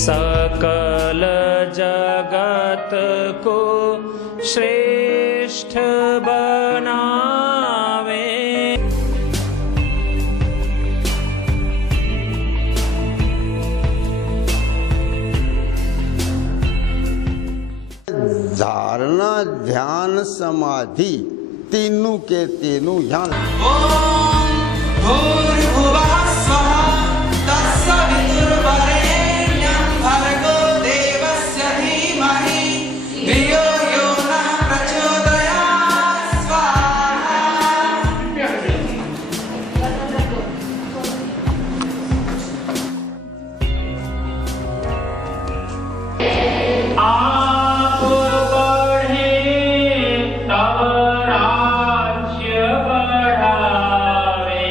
सकल जगत को श्रेष्ठ बनावे। धारणा ध्यान समाधि तीनों के तीनों ज्ञान। ओम भूर्भुवः स्वः तत्सवितुर्वरेण्यं भर्गो देवस्य धीमहि धियो यो नः प्रचोदयात् स्वाहा। आप बढ़े तब राज्य बढ़ावे।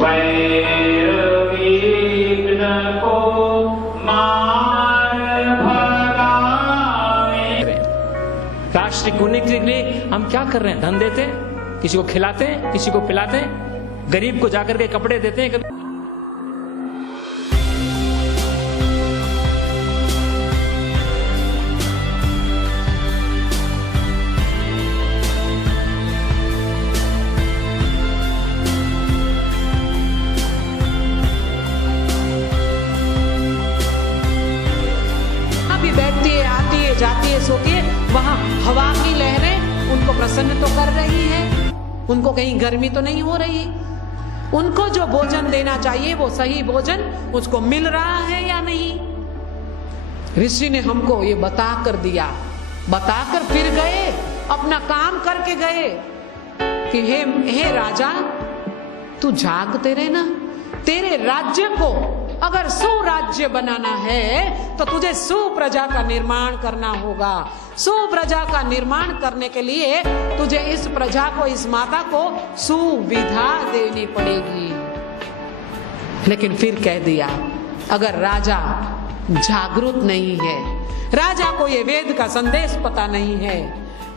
वैर विघ्न को मार भगावे। राष्ट्र गुने के लिए हम क्या कर रहे हैं? धन देते हैं, किसी को खिलाते हैं, किसी को पिलाते हैं, गरीब को जाकर के कपड़े देते हैं। कभी भी बैठती है, आती है, जाती है, सोती है, वहां हवा की लहरें उनको प्रसन्न तो कर रही है, उनको कहीं गर्मी तो नहीं हो रही। उनको जो भोजन देना चाहिए वो सही भोजन उसको मिल रहा है या नहीं? ऋषि ने हमको ये बता कर दिया, बताकर फिर गए, अपना काम करके गए कि हे राजा, तू जागते रहना। तेरे राज्य को अगर सुराज्य बनाना है तो तुझे सुप्रजा का निर्माण करना होगा। सुप्रजा का निर्माण करने के लिए तुझे इस प्रजा को, इस माता को सुविधा देनी पड़ेगी। लेकिन फिर कह दिया, अगर राजा जागरूक नहीं है, राजा को ये वेद का संदेश पता नहीं है,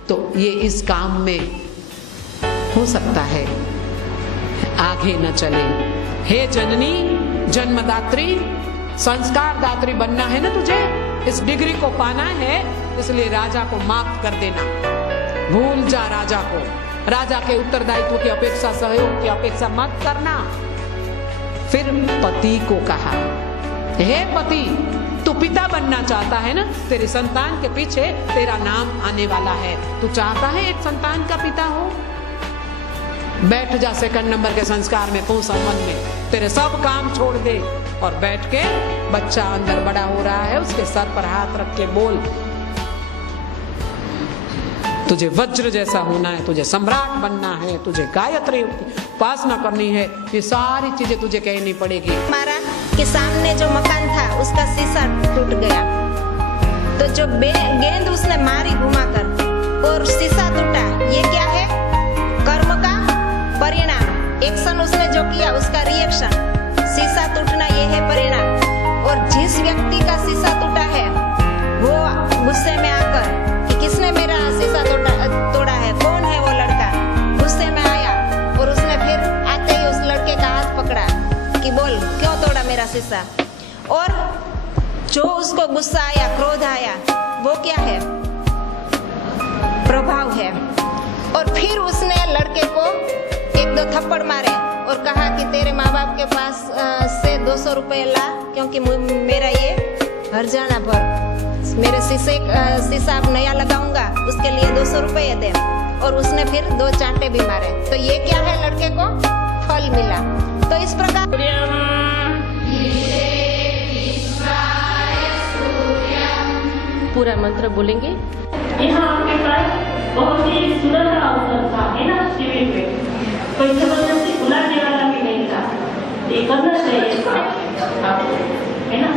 तो ये इस काम में हो सकता है आगे न चले। हे जननी, जन्मदात्री, संस्कार दात्री बनना है ना तुझे, इस डिग्री को पाना है, इसलिए राजा को माफ कर देना। भूल जा राजा को, राजा के उत्तरदायित्व की अपेक्षा, सहयोग की अपेक्षा मत करना। फिर पति को कहा, हे पति, तू पिता बनना चाहता है ना, तेरी संतान के पीछे तेरा नाम आने वाला है। तू चाहता है एक संतान का पिता हो? बैठ जा सेकंड नंबर के संस्कार में, संबंध में तेरे सब काम छोड़ दे और बैठ के, बच्चा अंदर बड़ा हो रहा है, उसके सर पर हाथ रख के बोल, तुझे वज्र जैसा होना है, तुझे सम्राट बनना है, तुझे गायत्री उपासना करनी है, ये सारी चीजें तुझे कहनी पड़ेगी। हमारा के सामने जो मकान था उसका शीशा टूट गया, तो जो गेंद उसने मारी घुमाकर और शीशा टूटा, ये क्या है? कर्म का परिणाम। एक्शन उसने जो किया उसका रिएक्शन, शीशा टूटना ये है परिणाम। और जिस व्यक्ति का शीशा टूटा है वो गुस्से में आकर कि किसने मेरा शीशा तोड़ा है, कौन है वो लड़का, गुस्से में आया और उसने फिर आते ही उस लड़के का हाथ पकड़ा कि बोल क्यों तोड़ा मेरा शीशा। और जो उसको गुस्सा आया, क्रोध आया, वो क्या है? प्रभाव है। और फिर उसने लड़के को एक दो थप्पड़ मारे और कहा कि तेरे माँ बाप के पास से 200 रुपए ला, क्योंकि मेरा ये हर्जाना भर, मेरे शीशा अब नया लगाऊंगा, उसके लिए 200 रुपये दे। और उसने फिर 2 चांटे भी मारे, तो ये क्या है? लड़के को फल मिला। तो इस प्रकार पूरा मंत्र बोलेंगे। यहाँ आपके पास बहुत ही सुंदर अवसर था, है ना, शिविर में कोई जबरदस्ती बुलाने वाला भी नहीं था। ये करना चाहिए था आपको, है ना,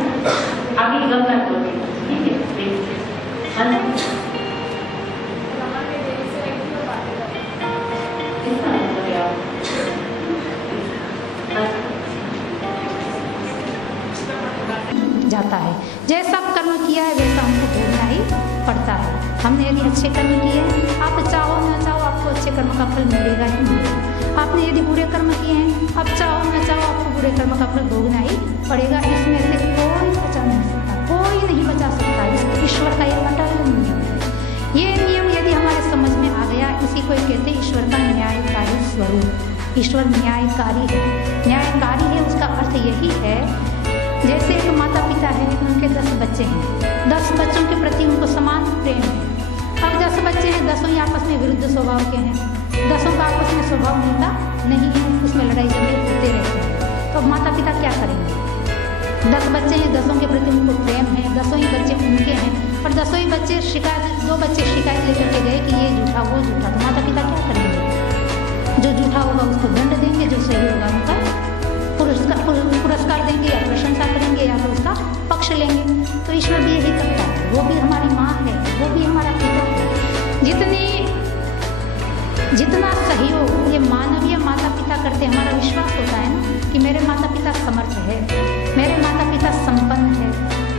आगे करना चाहिए। ठीक है, जाता है। जैसा कर्म किया है वैसा हमको भोगना है। ही पड़ता है। हमने यदि अच्छे कर्म किए हैं, आप चाहो न चाहो आपको अच्छे कर्म का फल मिलेगा ही मिलेगा। आपने यदि बुरे कर्म किए हैं, आप चाहो न चाहो आपको बुरे कर्म का फल भोगना ही पड़ेगा। इसमें से कोई बचा नहीं सकता, कोई नहीं बचा सकता। ईश्वर का ये अटल नियम है। ये नियम यदि हमारे समझ में आ गया, इसी को कहते हैं ईश्वर का न्यायकारी स्वरूप। ईश्वर न्यायकारी है। न्यायकारी है उसका अर्थ यही है, जैसे एक माता पिता है, उनके 10 बच्चे हैं, 10 बच्चों के प्रति उनको समान प्रेम है। अब 10 बच्चे हैं, 10 ही आपस में विरुद्ध स्वभाव के हैं, 10 का आपस में स्वभाव मिलता नहीं है, उसमें लड़ाई झगड़े होते रहते हैं। तो माता पिता क्या करेंगे? 10 बच्चे हैं, 10 के प्रति उनको प्रेम है, 10 ही बच्चे उनके हैं, पर 10 ही बच्चे शिकायत, 2 बच्चे शिकायत लेकर के गए कि ये झूठा वो झूठा, तो माता पिता क्या करेंगे? जो झूठा होगा उसको दंड देंगे, जो सही होगा उनका पुरस्कार देंगे या प्रशंसा करेंगे या तो उसका पक्ष लेंगे। तो ईश्वर भी यही करता है, वो भी हमारी माँ है, वो भी हमारा पिता है। जितना सहयोग ये मानवीय माता पिता करते, हमारा विश्वास होता है ना कि मेरे माता पिता समर्थ है, मेरे माता पिता संपन्न है,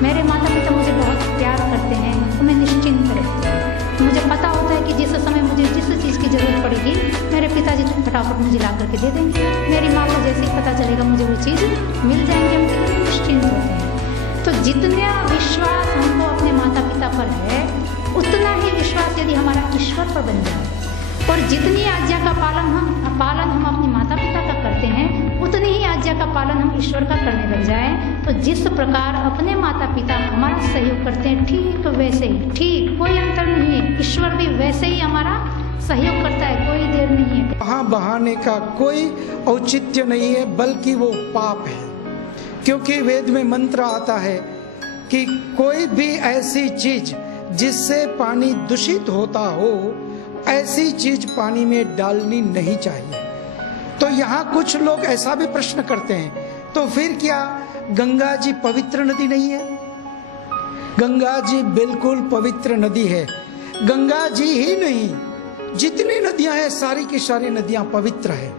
मेरे माता पिता मुझे बहुत प्यार करते हैं, तो मैं निश्चिंत रहती हूँ। मुझे पता होता है कि जिस समय मुझे जिस चीज़ की जरूरत पड़ेगी मेरे पिताजी फटाफट मुझे ला करके दे देंगे। मेरी माँ को जैसे ही पता चलेगा मुझे वो चीज़ मिल जाएंगी, हम कितने निश्चिंत होते हैं। तो जितना विश्वास हमको अपने माता पिता पर है, उतना ही विश्वास यदि हमारा ईश्वर पर बन जाए, और जितनी आज्ञा का पालन हम अपने माता पिता का करते हैं, उतनी ही आज्ञा का पालन हम ईश्वर का करने लग जाएं। तो जिस प्रकार अपने माता पिता हमारा सहयोग करते हैं, ठीक वैसे ही, ठीक कोई अंतर नहीं है, ईश्वर भी वैसे ही हमारा सहयोग करता है, कोई देर नहीं है। वहाँ बहाने का कोई औचित्य नहीं है, बल्कि वो पाप है। क्योंकि वेद में मंत्र आता है कि कोई भी ऐसी चीज जिससे पानी दूषित होता हो, ऐसी चीज पानी में डालनी नहीं चाहिए। तो यहाँ कुछ लोग ऐसा भी प्रश्न करते हैं, तो फिर क्या गंगा जी पवित्र नदी नहीं है? गंगा जी बिल्कुल पवित्र नदी है। गंगा जी ही नहीं, जितनी नदियां हैं सारी की सारी नदियां पवित्र है।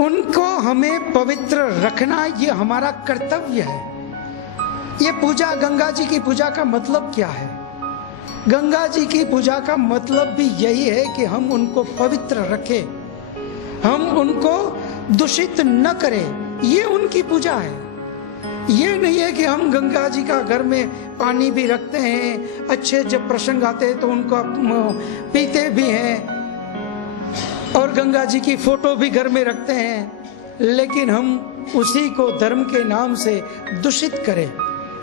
उनको हमें पवित्र रखना ये हमारा कर्तव्य है। ये पूजा, गंगा जी की पूजा का मतलब क्या है? गंगा जी की पूजा का मतलब भी यही है कि हम उनको पवित्र रखें, हम उनको दूषित न करें, ये उनकी पूजा है। ये नहीं है कि हम गंगा जी का घर में पानी भी रखते हैं, अच्छे जब प्रसंग आते हैं तो उनको पीते भी हैं, और गंगा जी की फोटो भी घर में रखते हैं, लेकिन हम उसी को धर्म के नाम से दूषित करें,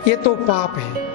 ये तो पाप है।